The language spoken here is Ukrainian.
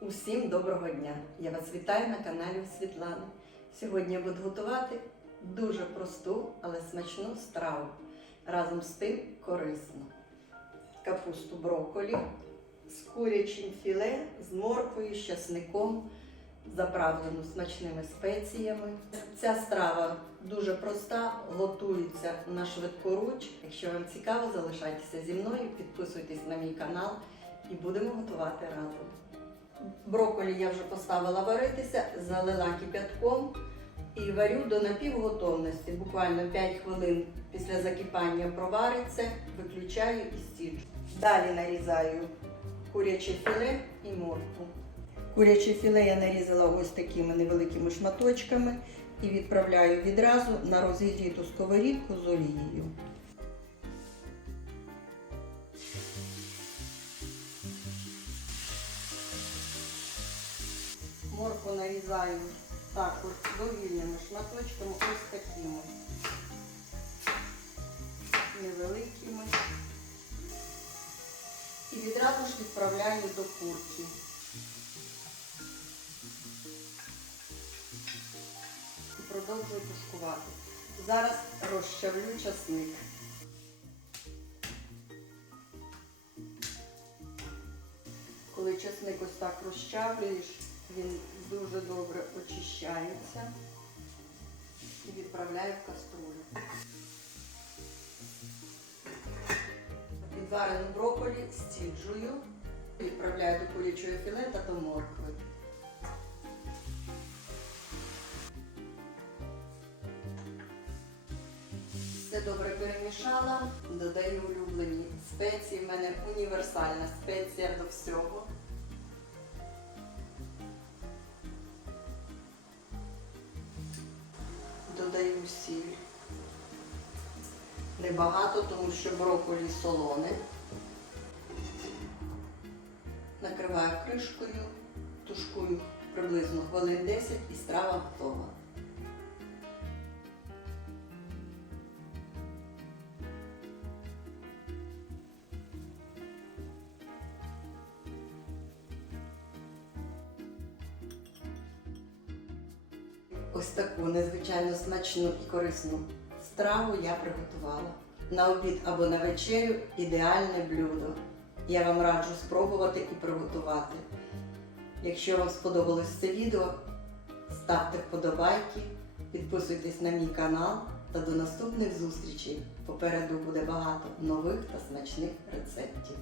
Усім доброго дня! Я вас вітаю на каналі Світлани. Сьогодні я буду готувати дуже просту, але смачну страву. Разом з тим корисну. Капусту брокколі з курячим філе, з морквою, з часником, заправлену смачними спеціями. Ця страва дуже проста, готується на швидкоруч. Якщо вам цікаво, залишайтеся зі мною, підписуйтесь на мій канал і будемо готувати разом. Брокколі я вже поставила варитися, залила кип'ятком і варю до напівготовності. Буквально 5 хвилин після закипання провариться, виключаю і стіджу. Далі нарізаю куряче філе і моркву. Куряче філе я нарізала ось такими невеликими шматочками і відправляю відразу на розігріту сковорідку з олією. Морку нарізаю також довільними шматочками, ось такими невеликими. І відразу ж відправляю до курки. І продовжую тушкувати. Зараз розчавлю часник. Коли часник ось так розчавлюєш, він дуже добре очищається і відправляю в каструлю. Відварену брокколі стіджую, відправляю до курячого філе та до моркви. Все добре перемішала, додаю улюблені спеції. В мене універсальна спеція до всього. Додаю сіль. Небагато, тому що брокколі солоне. Накриваю кришкою, тушкую приблизно хвилин 10 і страва готова. Ось таку незвичайно смачну і корисну страву я приготувала. На обід або на вечерю ідеальне блюдо. Я вам раджу спробувати і приготувати. Якщо вам сподобалось це відео, ставте вподобайки, підписуйтесь на мій канал та до наступних зустрічей. Попереду буде багато нових та смачних рецептів.